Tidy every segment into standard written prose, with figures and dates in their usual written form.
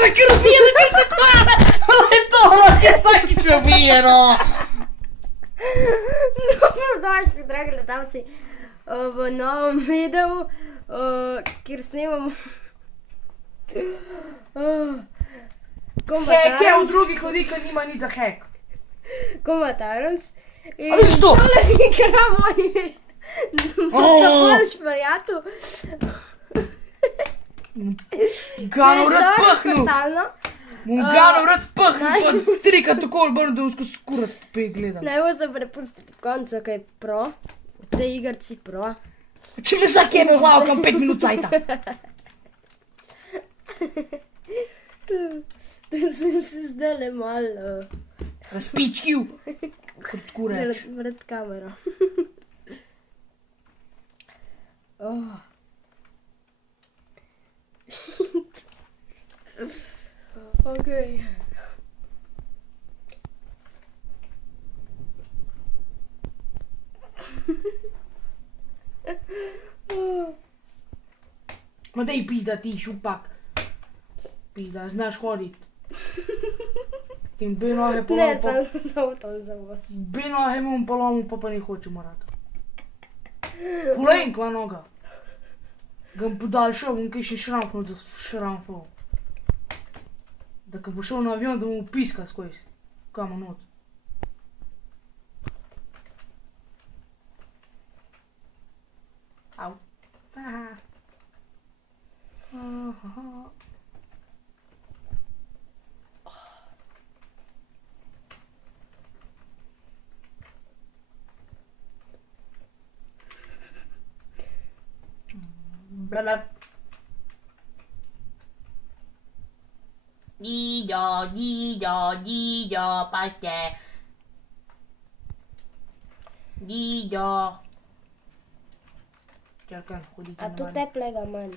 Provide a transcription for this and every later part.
Ker ubije, da kar tako je. Ale to, če vsakič me ubije, no. Dobrodošli, dragi gledalci, v novem videu, kjer snimamo Hek je v drugih ljudi, ko nima nič za hek. Combat Arms. A vidiš to? Tole igramo in boste bolj šparjatu. Gano rad pahnu. Totalno. Gano rad pahnu, pa trikrat tako obrnu, da skozi skurat pej gledam. Naj bo se prepustiti konca, kaj je pro. V tej igrci pro. Če mi vsak je imel glavo, kam 5 minut cajta. Da sem se zdajle malo Razpičkil. Kot kureč. pred kamero. Okej. Ma daj pizda ti, šupak. Pizda, znaš hodit. Tim dve noge Ne, polomil, sem samo to za vas. dve noge imam polomil, pa ne hočem morat. Kolenka noga. Ga bom podaljšal, bom kaj še šramfnul za šramfnul. Da ko bo šel na avion, da bom piskal skozi. Kamo not. Au. Aha. Aha. Blabla. Dido, pašte. Dido. Čakaj, hodite A na tu ven. teplega manj.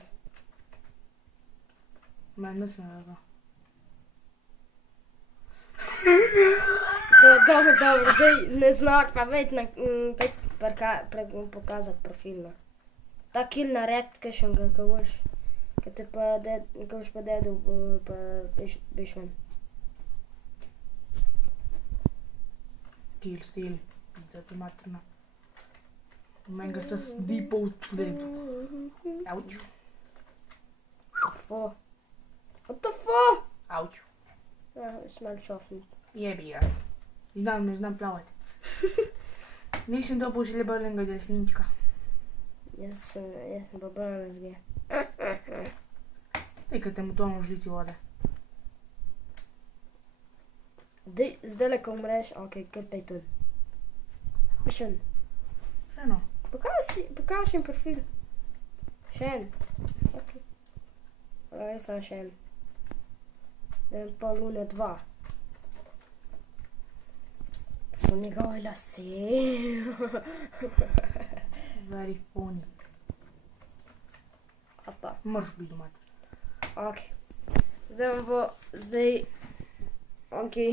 Mene se ne. Dobro, daj ne znak, pa veď pokazati profilno. Ta kill nared, kakšnega, ko boš. Ko te pa ko boš pa dedu, pa beš ven. Stil. Da ti materna. Meni ga sta zdi po utledu. Auč. Tafo. What the fuck? Auč. Smel čofnit. Jebi ga. Ne znam plavati. Nisem dobil že lebalenga delfinčka. Jaz sem pa bolj razge. Nekaj te mu tono v žlici vode. Dej, zdajle, ko umreš, okej, kar pej tudi. Še en. Eno. Pokaži jim profil. Še en. Okej. Jaz sem še en. Dajem pa Lune 2. To so njegovi lasi. Very funny. Opa. Moraš biti domat. Okej. Zdaj, okej.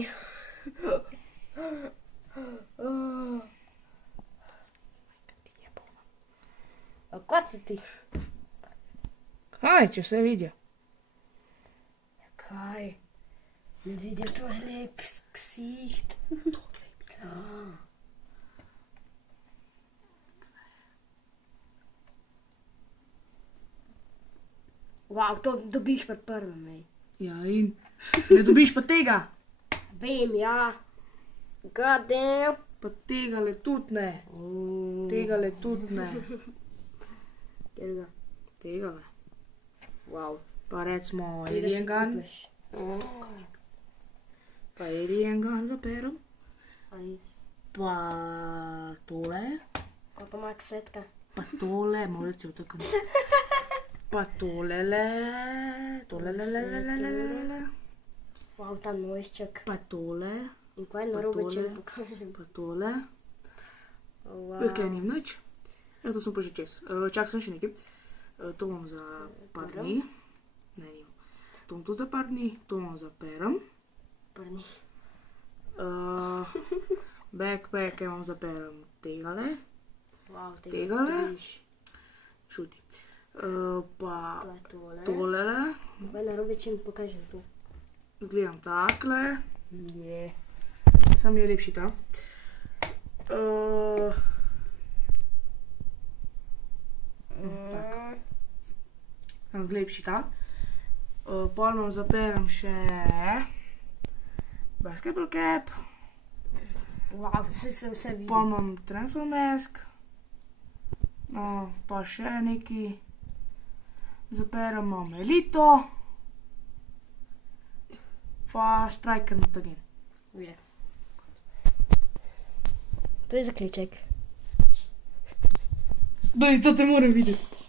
A ko si ti? Kaj, če se vidi? Kaj? Ne vidiš tvoj lep ksiht? Wow, to dobiš pri prvem, ej. Ja, in? Ne dobiš pa tega? Vem, ja. God damn. Pa tega le tudi ne. Tega le tudi ne. Kjerga? Tega le. Wow. Pa recimo Tega si alien gun. kupiš. Pa alien gun zaperam. Ajs. Pa tole. Pa Max setka. Pa tole, malo reći utakam. Pa tolele. Tolele. Wow, ta nojšček. Pa tole. In kaj narobe, če mi pokažem? Pa tole. Wow. Vyklením nič. Ja, to som pa že čez. Čak sem še nekaj. To mám za pár dní. Ne, nimam. To mám tu za pár dní. To mám za perom. Prni. Backpack mám za perom tegale. Wow, Tegale. Šuti. Pa tole. tolele. Kaj narobe, če mi pokažem tu? Gledam takle. Je. Sam je lepši ta. Lepši ta. Pol vam zaperem še basketball cap. Wow, se vse vidi. Pol imam transfer mask. Pa še neki. Zaperem imam elito. Pa striker mutagen. Je. To je zaključek. Daj, to te moram videti.